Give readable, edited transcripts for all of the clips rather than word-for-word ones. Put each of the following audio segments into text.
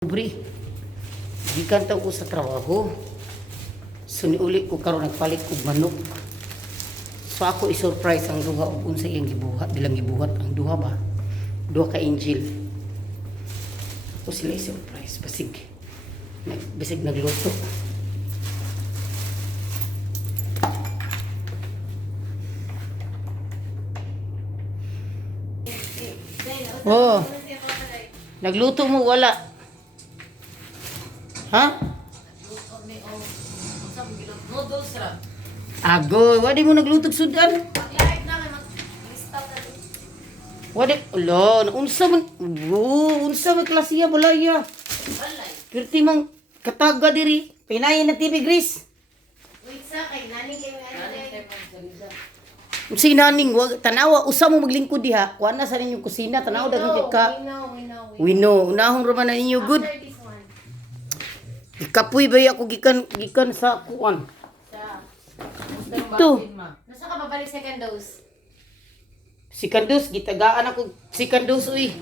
Libre. Gikan taw ko sa trabaho. So niuli ko karon nagpalit og manok. So ako i-surprise ang duha ug unsa iyang gibuhat, bilang gibuhat ang duha ba? Duha ka angel. Ako sila i-surprise basig nagluto. Oh. Nagluto mo wala. Ha? Noodles ra. Agoy, wadi mo nagluto og sudan? Pag-live na kay mag-stop na din. Wadi, ulo, unsa man klasiya balaya. Walay. Kirti mang kataga diri, pinayin na TV Gris. Wait sa kay nani kay Si naning wag tanawa usa mo maglingkod diha. Kuan na sa ninyong kusina, tanawa daghan ka. We know, unahon ra man na ninyo good. After this one. Ikapoy ba ako gikan sa kuan. Sa Ito. Nasa ka babalik second dose? Si Candos, gitagaan ako si Candos uy.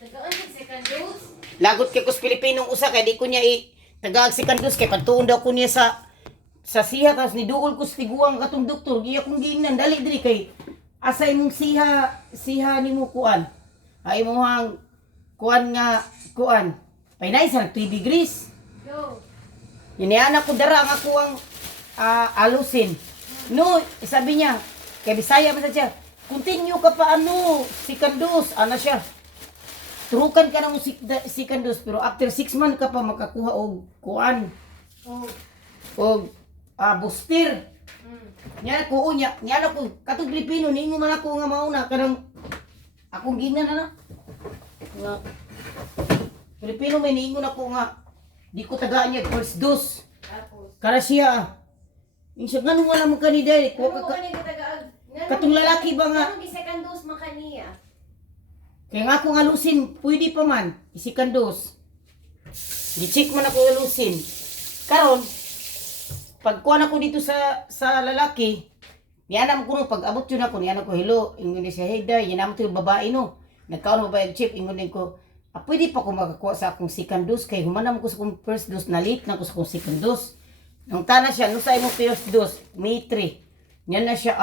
Tagaan sa second dose? Lagot kay kus Pilipinong usa kay di ko niya tagaag si Candos kay pagtuon daw ko niya sa siha tapos niduol ko sa tiguang katong doktor giya kong giingnan dali diri kay asay mong siha nimo kuan. Ay mo hang kuan nga kuan. Painay sa 3 degrees. Go. Yun anak ko dara ang ako ang alusin. No, sabi niya, kay Bisaya man siya, continue ka pa si Candos, ana siya. Turukan ka na mo si Candos, pero after 6 months ka pa makakuha og kuan. Og booster. Nya ko unya, nya na ko katong Pilipino ningo man ako nga mauna kanang akong ginan na. Nga Pilipino may ningo na ko nga di ko tagaan niya first dose. Tapos. Kara siya. Insya nga nung wala mo kanida eh. Ano ko kanina tagaag? Katong lalaki ba nga? Ano gi second dose man kaniya? Kaya nga akong alusin, pwede pa man. Isikan dose. Di-check man ako alusin. Karon, pagkuhan ako dito sa lalaki, niyanam ko no, pag abot yun ako, niyanam ko, hello, ingon ni siya, hey day, yanam ko yung babae no. Nagkaon babae yung chip, ingon din ko, pwede pa ko makakuha sa akong second dose, kay humanam ko sa akong first dose, na-late na ko sa akong second dose. Nung tana siya, nung sa imong first dose, May 3. Yan na siya,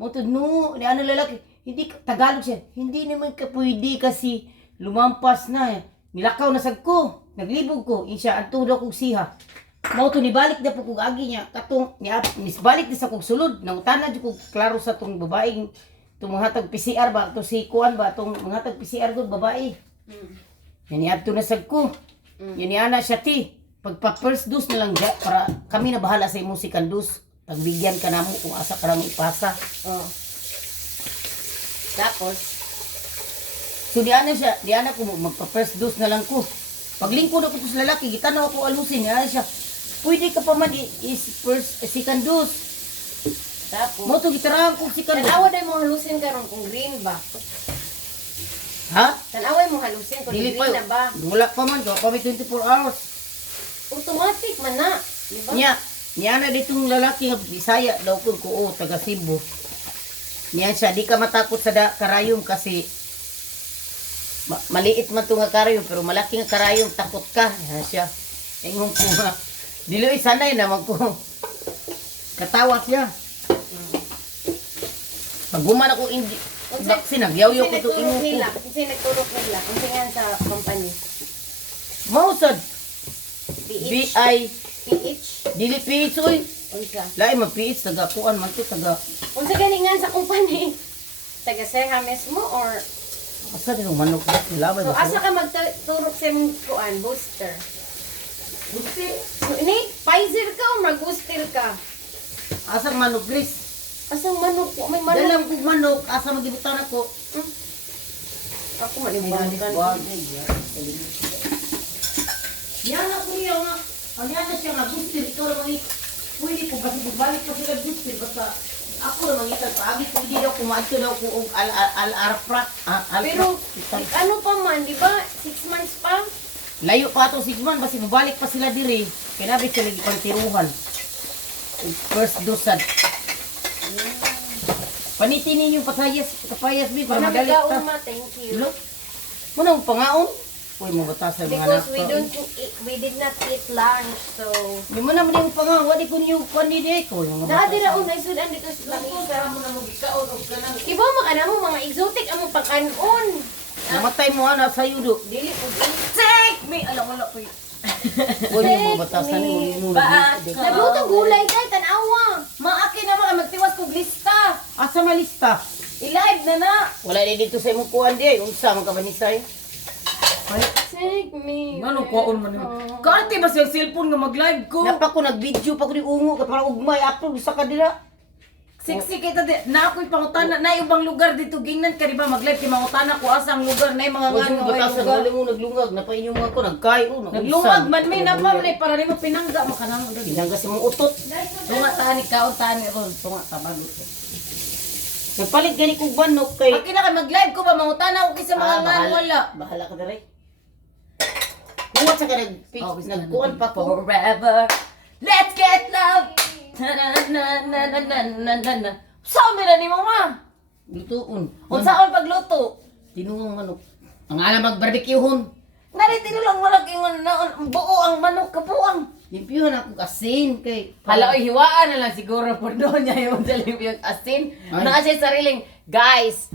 moto, no, ano lalaki, hindi, Tagalog siya, hindi naman ka pwede kasi lumampas na, nilakaw na sad ko, naglibog ko, insya, ang tulo kong siha. Mauto nibalik na po kong agi niya, katong, nisbalik na sa kong sulod, nang tana di ko klaro sa tong babaeng, itong mga tag PCR ba, itong si Kuan ba, itong mga tag PCR ko, babae. Yan niadto na sad ko. Yan niana siya ti. Pagpa first dose na lang dya, para kami na bahala sa imong second dose. Pagbigyan ka namo kung asa ka namo ipasa. Tapos. So diana siya, diana ko magpa first dose na lang ko. Paglingkod ako sa lalaki, gitanaw ako alusin niya siya. Pwede ka pa man is first second dose. Tapos. Mo to gitarahan ko second dose. Tanawa day mo halusin karon kung green ba? Ha? Tanaway mo halusin kung Dili green na ba? Wala pa man, pa 24 hours. Automatic man na. Di ba? Niya na ditong lalaki nga Bisaya daw ko taga Cebu. Niya siya, di ka matakot sa karayom kasi maliit man to nga karayom pero malaki nga karayom takot ka. Yan siya. Ingon ko nga. Dilo sanay naman ko. Katawa siya. Pag guman ako vaccine, nagyaw-yaw ko to ingon ko. Kasi nagturok nila. Kasi nga sa company. Mausad. PH. BI. PH. Dili PH oy. Unsa? Lain mag PH taga kuan man to taga. Unsa gani nga sa company? Taga Serra mismo or Asa din ang manok ba? Labay so ba? asa ka magturok sa imong kuan booster? Buti. So ini Pfizer ka o mag-booster ka? Asa ang manok Gris? Asang manok? May manok. Dalam kong manok, asa magibutan ako. Ako malibangan. Yan ako niya nga. Ang yan na siya nga booster. Ito naman pwede ko kasi balik pa sila booster. Basta ako naman itag paagi. Pwede daw kumaadto daw ko og al-arfrat. Pero ano pa man, di ba? 6 months pa? Layo pa ito 6 months. Basta babalik pa sila diri. Kinabi sila ipagtiruhan. First dose. Panitin ninyo kapayas B para madali ta. Thank you. Look. Muna ang pangaon. Uy, mo batasan mga Because anak. we did not eat lunch, so... Di mo naman yung pangang, wadi ko niyo kandide ko. Dati ra unay sudan dito sa lamisa. Iba makana mo mga exotic among pag-anon. Namatay mo ana sa yudo. Dili po. Take me! Alam wala po yun. Uy, mo batasan ni mo. Naglutong gulay kay tanawa. Maaki na mga magtiwas kog lista. Asa malista? I-live na na. Wala di dito sa imong kuan di. Unsa man ka ba ni say? Take me. Ano kuwaon man yun? Kaarte ba siya cellphone nga mag-live ko? Napa ko nag-video pa ko ni ungo ka para ugmay upload sa kadira. Siksi kita di. Na ako'y pangutana. Na ibang lugar dito. Gingnan ka diba mag-live. Kaya mangutana ko asang lugar. Na yung mga Uy, nga mo nga batasan lugar. wala mo naglungag na pa inyong mga ko nagkayo. Naglungag man may napamlay para di mo pinangga. Makanang doon. Pinangga si mong utot. Tunga tani kaon tani ron. Tunga tabagot. Nagpalit gani kong banok kay. Pag kina ka mag-live ko ba mangutana ko kisa mga nga wala. Bahala ka na rin. Kuha sa ka nagkuhan pa ko. Forever. Let's get love. Na na na na na na na na na. Saan na ni mo ma? Lutuon. Unsaon pagluto? Tinuong manok. Ang alam mag-barbecuehon. Narito lang wala ingon na buo ang manok kabuang. Limpyuhan ako asin kay. Hala, oy, hiwaan na lang siguro po doon niya yung dalim yung asin. Ay. Na siya sariling, guys,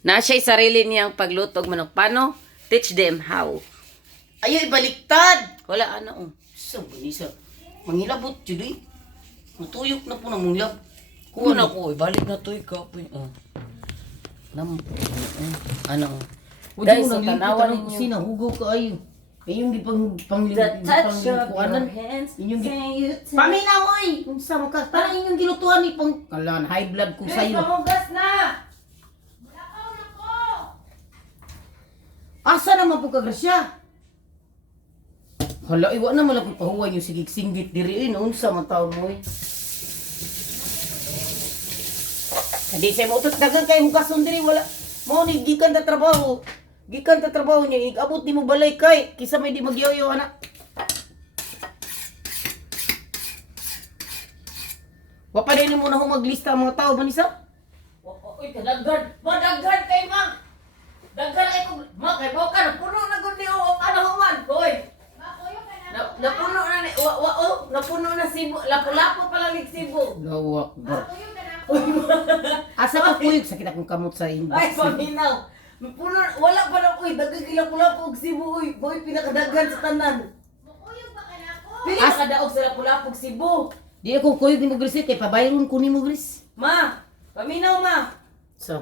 na siya sarili niyang paglutog manok. Paano? Teach them how. Ayo ibaliktad. Wala ano. Sa bunisa. Mangilabot jud eh. Matuyok na po na mong lab. Kuha na ko, balik na to ikaw po. Ano? Dahil Guys, sa so tanawan tanawan ng ninyo. kusina, hugaw ka ayo. Kayong di pang The touch of kuanan. your hands, Inyong can you tell? Paminaw oy. Unsa mo ka? Parang inyong gilutuan ni pang kalan high blood ko sa Guys, iyo. pamugas na! Asa naman po ka grasya? Hala, iwa na malapit pahuwa yung sigig-singgit diri. Unsa man taon mo eh. Hindi siya mo utot dagang kay hugason diri wala. Mo ni gikan ta trabaho. Gikan ta trabaho niya igabot di mo balay kay kisa may di magyayo anak. Wa pa din mo na humaglista ang mga tao banisa. Uy, kadagad! Madagad kay ma! Dagad ay kung... Ma, kay Boka, napuno na gud ni o kanahuman! Hoy! Napuno na ni... Napuno na sibo. Lapo-lapo pa lang ni sibo. Lawak ba. Asa ka kuyog sakit akong kamot sa inyo. Ay, paminaw! Puno, wala pa na, uy, dagag lapo-lapo og sibo, uy. Boy, pinakadagan sa tanan. Pili nakadaog sa lapo-lapo og sibo. Di ako kuyog ni mo gris kay pabayron ko ni mo gris. Ma! Paminaw, ma! So,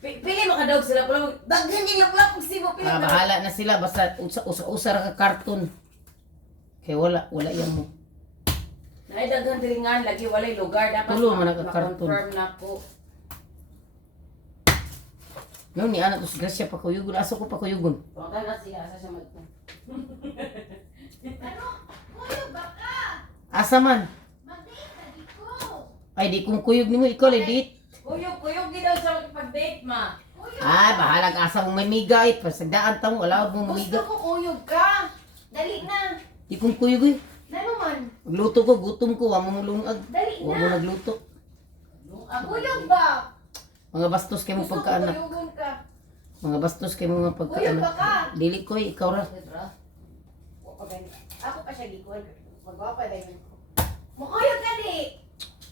Pili makadaog sa lapo-lapo. Dagan yung lapo-lapo og sibo. Pili bahala na sila basta usa ra ka karton. Kay wala yan mo. Naidaghan diringan lagi walay lugar dapat Tulo man nakakarton. confirm na ko. Yun ni anak ko si Gracia pa kuyugon. Asa ko pa kuyugon. Baka na siya asa siya magto. Asa man? Ay di kung kuyog nimo ikaw le dit. Kuyog daw sa pag-date ma. Ah, bahala ka asa mong may migay. Pasagdaan ta mo wala mo Gusto mamiga. ko kuyog ka. Dali na. Di kung kuyog eh. Ano man? Magluto ko, gutom ko, wa mo mulungag. Dali Wa mo na. nagluto. Kuyog ba? Mga bastos kay mo Gusto ko pagkaanak. kuyugon ka. Mga bastos kay mo Kuyog ba ka? pagkaanak. Dili ko ikaw ra. Ako pa siya gikuhan. Magwapa dahil ko. Makuyog ka di.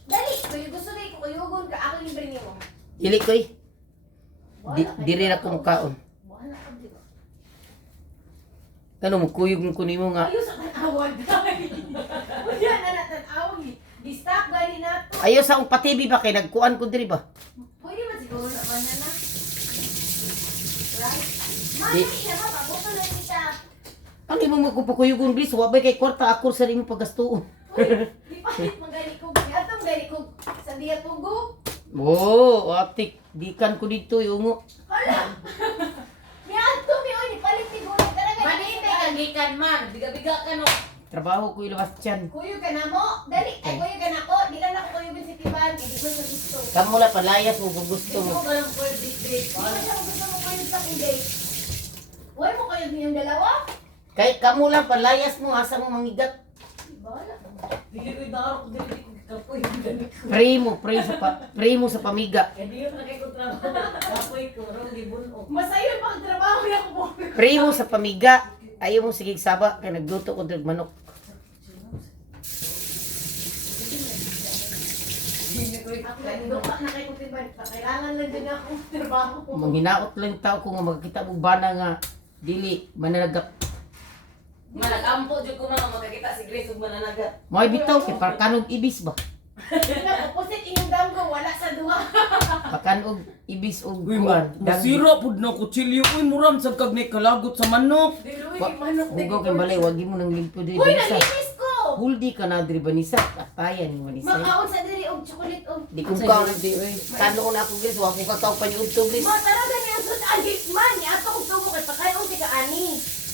Dali. Kuyog gusto na ko kuyugon ka. Ako libre niyo mo. Dili ko eh. Diri na ko makaon. Bahala ka di ba? Ano mo kuyog mo kunimo nga. Ayos ang tanawan guys. Wala na natanaw. Di-stop gani na to. Ayo sa akong patibi ba kay nagkuan ko diri ba? Pwede ba siguro naman na? Right? Di. Mami, ina ba? Pabuto na kita. Ano mo magpapakuyugon bis? Wa ba kay kwarta ako sa nimo pagastuon. Di palit magali ko. Atong gali ko sa diya tugo. Oo, atik. Dikan ko dito yung Hala! Miyato mi oy, palit ni gulay talaga. Manite ka gikan man, biga-biga ka no. trabaho ko ilabas tiyan. Kuyo ka na mo. Dali, ay kuyo ka na ko. Di lang ako kuyo si Tiban. Hindi ko sa gusto. Kamu la palayas mo kung gusto Gusto mo. mo ka lang for this date. Di ko siya kung gusto mo kuyo sa kong date. Uy mo kuyo din yung dalawa? Kay kamu lang palayas mo asa mo mangigat. Bahala. Dili ko idarok, dili ko Kapoy gani ko. Pray mo sa pamiga. Kaya di yun na kayo trabaho. Kapoy ko, rong gibunog. Masayo pang trabaho na ko. Pray mo sa pamiga. Ayaw mo sige saba kay nagluto ko ng manok. Ako duka na kay kutiban. Kailangan lang din ako trabaho ko. Manghinaot lang tao ko nga magkita mo bana nga dili mananagap. Malagampo jud ko mga makakita si Grace ug mananagat. Mo'y bitaw kay parkanog ibis ba? Opposite inyong damgo, wala sa duha. Pakanog ibis og Uy, kuan. masira pud na kutsilyo. Uy, muram sa kag may kalagot sa manok. Diluwi Wa- kay manok. Hugaw kay balay wagi mo nang limpo diri Uy, banisa. nalinis ko! Huldi ka na diri banisa. Atayan ni banisa. Makaon sa diri og chocolate og. Di ko ka di oy. Kano ko na ako guys, wa ko kakaw pa ni udto guys. Ma, tara gani ang good agit man. Ato kong tumo kay pakaon ti ka ani.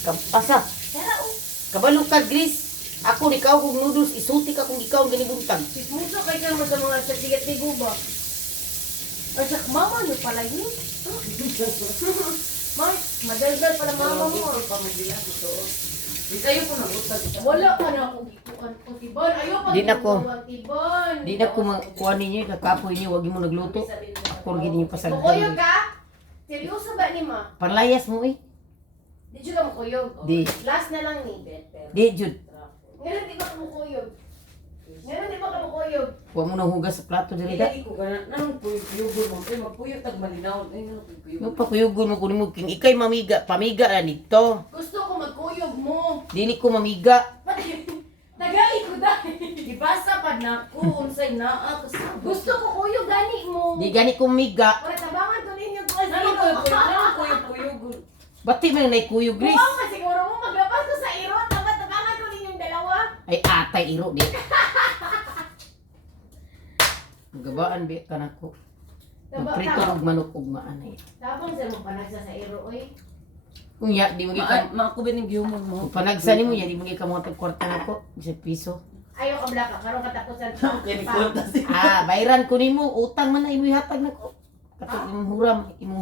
Kapasa. Tara o. Kabalo ka Gris. Ako ni kau kog noodles isuti ka kung ikaw gani buntag. Sismuso kay ka mo sa mga certificate ni Guba. Ay, sak mama nyo pala yun. Ma, madaldal pala mama mo. Di kayo po nag-usap. Wala pa na akong gikuan ko tibon. Ayaw pa Di na ko. gikuan tibon. Di na ko kuan ninyo kakapoy niyo wagi mo nagluto. Ako gini niyo Kukuyog pasagdan. ka? Seryoso ba ni ma? Parlayas mo eh. Di dyan ka makuyog. Di. Last na lang ni. Di jud. Ngayon di ba ka makuyog? Ngayon di ba ka makuyog? Wa mo nang hugas sa plato diri da. Dili ko kana nang puyog-puyog mo kay magpuyog tag malinaw. Ay nang puyog. Mo pakuyugon mo kuno mo king ikay mamiga, pamiga na dito. Gusto ko magkuyog mo. Dili ko mamiga. Tagai ko dahil. Ibasa pad na ko unsay naa kasabot. Gusto ko kuyog gani mo. Di gani ko mamiga. Wala tabangan to ninyo to. Nang puyog-puyog. Bati man nay kuyo Gris. Buwang pa siguro mo maglapas ko sa iro. Tabangan to ninyong dalawa. Ay atay iro di. Gabaan bi kanako. Magprito og manok ug maanay. Tabang sa mo panagsa sa iro oy. Kung ya di magi ka Maako ba ning gihumon mo? kung panagsa nimo ya di magi ka mo tag kwarta nako, isang piso. Ayaw ka blaka karon katapusan. Kaya ni ko tas. Bayran ko nimo, utang man na imo ihatag nako. Katong imong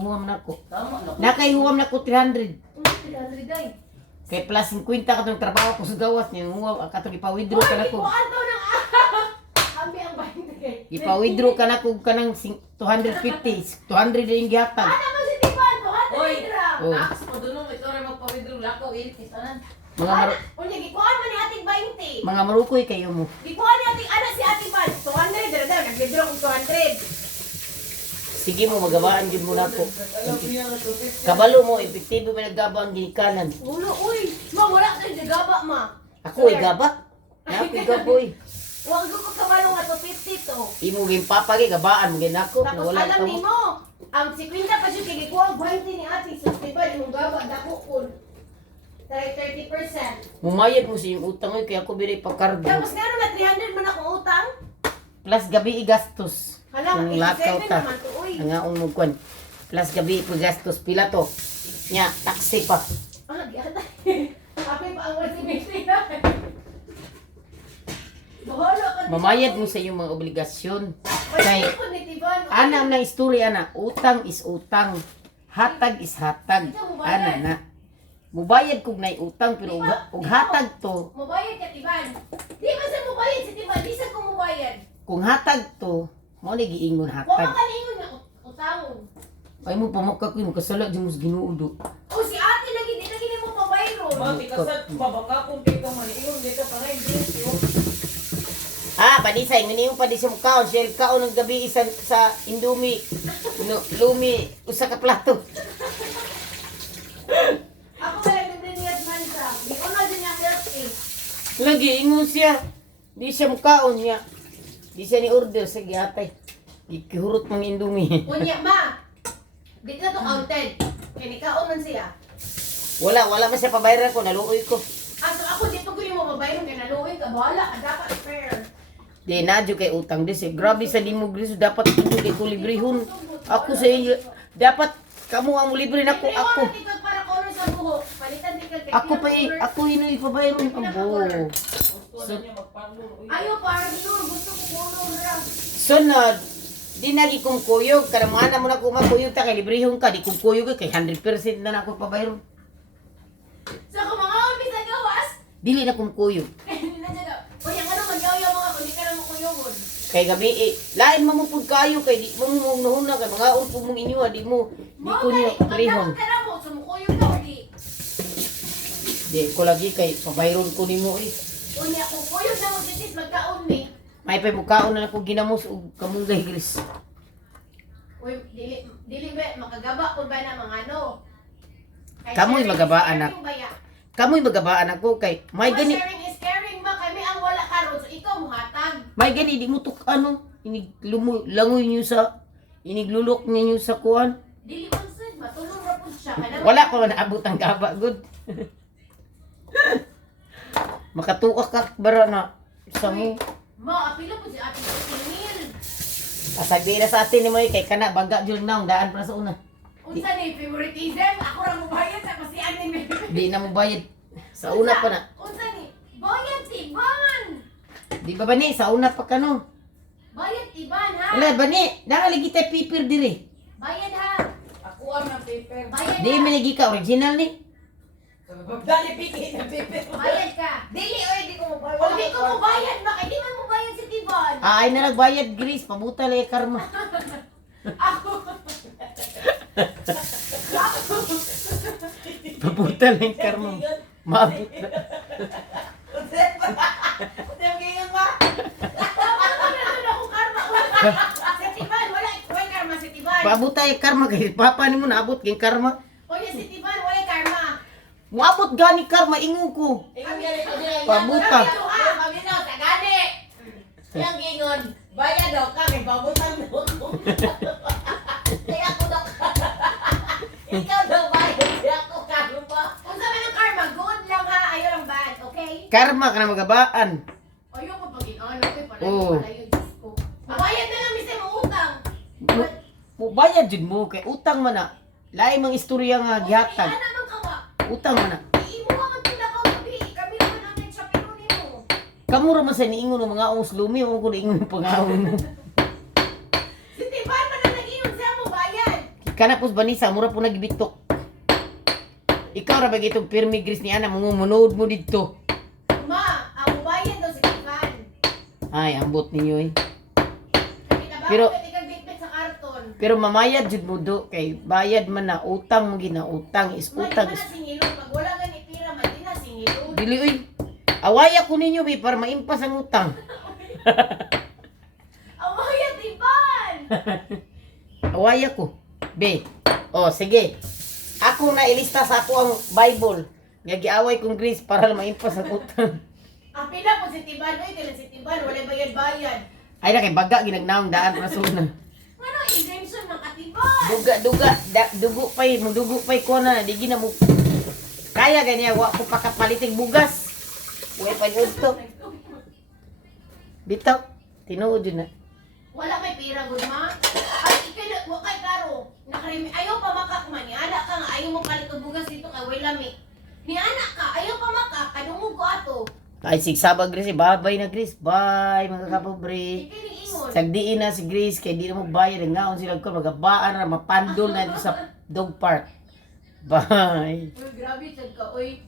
huram nako. Tama na. Nakay huram nako 300. 300 day. Kay plus 50 katong trabaho ko sa gawas ni huram katong ipa-withdraw ka nako. Kuan to nang ambi ang 20. Ipa-withdraw ka nako kanang 250. 200 din gihatag. Ano man si Tiban? Oy. 200 dira. Oh. Tax mo dunong ito rin magpawidro lakaw ilis anan. Mga Unya gikuan man ni ating 20. mga marukoy kayo mo. Gikuan ni ating ana si Ate Pan. 200 dira daw nag-withdraw kong 200. Sige mo magabaan gyud mo nako. Kabalo mo epektibo man naggabang ginikanan. Ulo uy. Ma wala kay gaba ma. Ako ay gaba. Ako gaboy. Wag ko kabalo nga to 50 to. Imo gin papagi gabaan mo gin ako Tapos wala alam ka mo. nimo, ang 50 pa siya kay gikuan 20 ni Ate sa Tiban imong gaba dako kun. 30%. Mumayad mo sa iyong utang oy kay ako bilay pagkargo. Tapos ngano na 300 man akong utang? Plus gabi i-gastos. Hala, Kung lakaw 87 ta. naman to uy. Ang aong mo kwan. Plus gabi i-gastos pila to. Nya taxi pa. Ah, giata. Api pa ang wala si Messi. Bahala ka. Mamayad mo sa iyong mga obligasyon. Kay Pwede ko ni Tiban. ana na istorya na, utang is utang. Hatag is hatag. Ana na. Mubayad kog nay utang pero ug hatag to, Mubayad ka Tiban. Di ba sa mubayad si Tiban? Di sa kung mubayad. kung hatag to, mo ni giingon Wa hatag. makalingon nga utangon. Ay mo pamakak mo kasala di mo sa Ginoo. O si ate lagi di lagi nimo pabayro. Mati kasat babaka kung kay ka man ingon di ka pangay di. Panisay, minimum pa di siya mukhaon. Siya kaon ng gabi isa sa Indomie. No, lumi, usa ka plato. Ako ba lang nagdiniyad man sa. Di ko na din ang healthy. Lagi, ingon siya. Di siya mukhaon niya. Di siya ni order sa giatay. Ikihurot ng Indomie. Unya ma. Di na to counted. Kinikaon man siya. Wala man siya pabayaran ko, naluoy ko. Aso ako dito ko yung mababayro kay naluoy ka. Bahala ka dapat fair. Di nadyo kay utang di siya. Grabe sa di mo griso, dapat hindi ko librehon. Ako sa iyo, dapat kamo ang libre nako ako. Libre mo para color sa buhok. Palitan di ka kay Ako pa ako ino ipabayaron abo. So, Ayaw para blue. Gusto ko color ra. sunod, di nagi kong kuyog. Karamana mo na kung makuyog ta kay librehon ka. Di kong kuyog kay 100% na na ako pabayaron. So kung mga umpis sa gawas. Dili na kong kuyog. Hindi na dyan. O yung ano, magyaw-yaw mga kung di ka na makuyogod. Kay gabi lain mamupod kayo kay di mo mo nahuna kay mga un mong inyo di ko niyo prehon. Ka na mo, sumukuyo ka, di. Di ko lagi kay pabayron ko nimo eh. Unya, kung kuyo na mo sitis, magkaon mi. May pay mukaon na ako ginamos og kamunggay gris. Uy, dili ba, makagaba po ba na mga ano? Kay Kamoy sharing magabaan is na. caring ba ya? Kamoy magabaan ako kay may gani Sharing is caring ba? Kami ang wala karon, so ikaw muhatag. may gani di mo tuk ano inig langoy niyo sa iniglulok ninyo sa kuan. Dili man sad, matulong ra pud siya. Kana Wala ko na abot ang gaba good. Makatuwa ka bara na sa mo. apilo po si Ate Emil. Pasagdi na sa atin ni mo kay kana baga jud naong daan para sa una. Unsa ni favoritism? Ako ra mo bayad sa pasian ni. Di na mo bayad. Sa una pa na. Unsa ni? Bayad tiban. Di ba bani sa una pa kano? Bayad tiban ha. Wala bani, nangaligi tay paper diri. Bayad ha. Ako ang ng paper. Bayad Di ha. manigi ka original ni. Dali piki ng paper. Bayad ka. Dili oy di ko mo O di ko mo bayad ba? Kaya di man mo bayad si tiban. Ay na nagbayad Gris, pabuta lay karma. Ako. Pabuta lay karma. Maabot na. Unsa gingon ba? Ako karma. Si tiban, wala. Wala karma si tiban. Pabuta ay karma kay papa nimo naabot kay karma. O si tiban, wala karma. Muabot gani karma ingon ko. Ingon gali ko dili. Pabuta. Kami no sa gani. Yang gingon, bayad daw ka kay babutan mo ko. Kaya ako daw. Ikaw daw bayad kaya ako kano pa. Unsa man ang karma? Good lang ha. Ayaw lang bad, okay? Karma ka na magabaan. Ayaw ko pag inaano ko. Oo. Palayo, Diyos ko. Bayad na lang misay mo utang. Mubayad jud mo kay utang man na. Lain mang istorya nga gihatag. Ano man kawa? Utang man na. Iimo ka man tinakaw gabi. Kami naman ang nag-shopping mo nimo. Kamo ra man sa niingon ng mga ong slumi o ko niingon ng pangawon mo. Si Tiban man ang nag-inom siya mo bayad. Kana pus banisa mura po nagibitok. Ikaw ra ba gitong pirmi Gris ni ana mungumunod mo didto. Ma, ang bayad daw si Tiban. Ay ambot ninyo eh. Kami na ba? Pero- Pwede kang bitbit sa karton. Pero mamayad jud mo do kay bayad man na utang mo gina utang is Ma, di utang. man na singilon. Pag wala gani pira, man di na singilon. Dili uy. Awaya ko ninyo be para maimpas ang utang. Ang bayad, Tiban! Awaya ko. Be. Oh sige. Ako na ilista sa ako ang Bible. Nga giaway kong Gris para maimpas ang utang. Ang pila po si Tiban. Uy, kailan si Tiban. Wala bayad-bayad. Ay na kay baga ginagnaong daan para sa una. Ano, exemption ng katiban? Dugo pay, mo dugo pay ko na di gina mo. Kaya ganyan wa ko pakapaliting bugas. Uy pa yun to. Bitaw, tinuod yun na. Wala may pira, good ma. Ay, wa kay karo. Nakarimi, ayaw pa makak man. Ni anak ka nga, ayaw mo palit og bugas dito kay way lami. Ni anak ka, ayaw pa makak. Kadungog ko ato. Ay sigsabag Gris, babay na Gris. Bye mga kapobre. Ikaw ni ingon. Sagdiin na si Gris kay di na mo bayad ngaon sila ko magabaan ra mapandol na dito sa dog park. Bye. Uy, grabe, sad ka. Uy,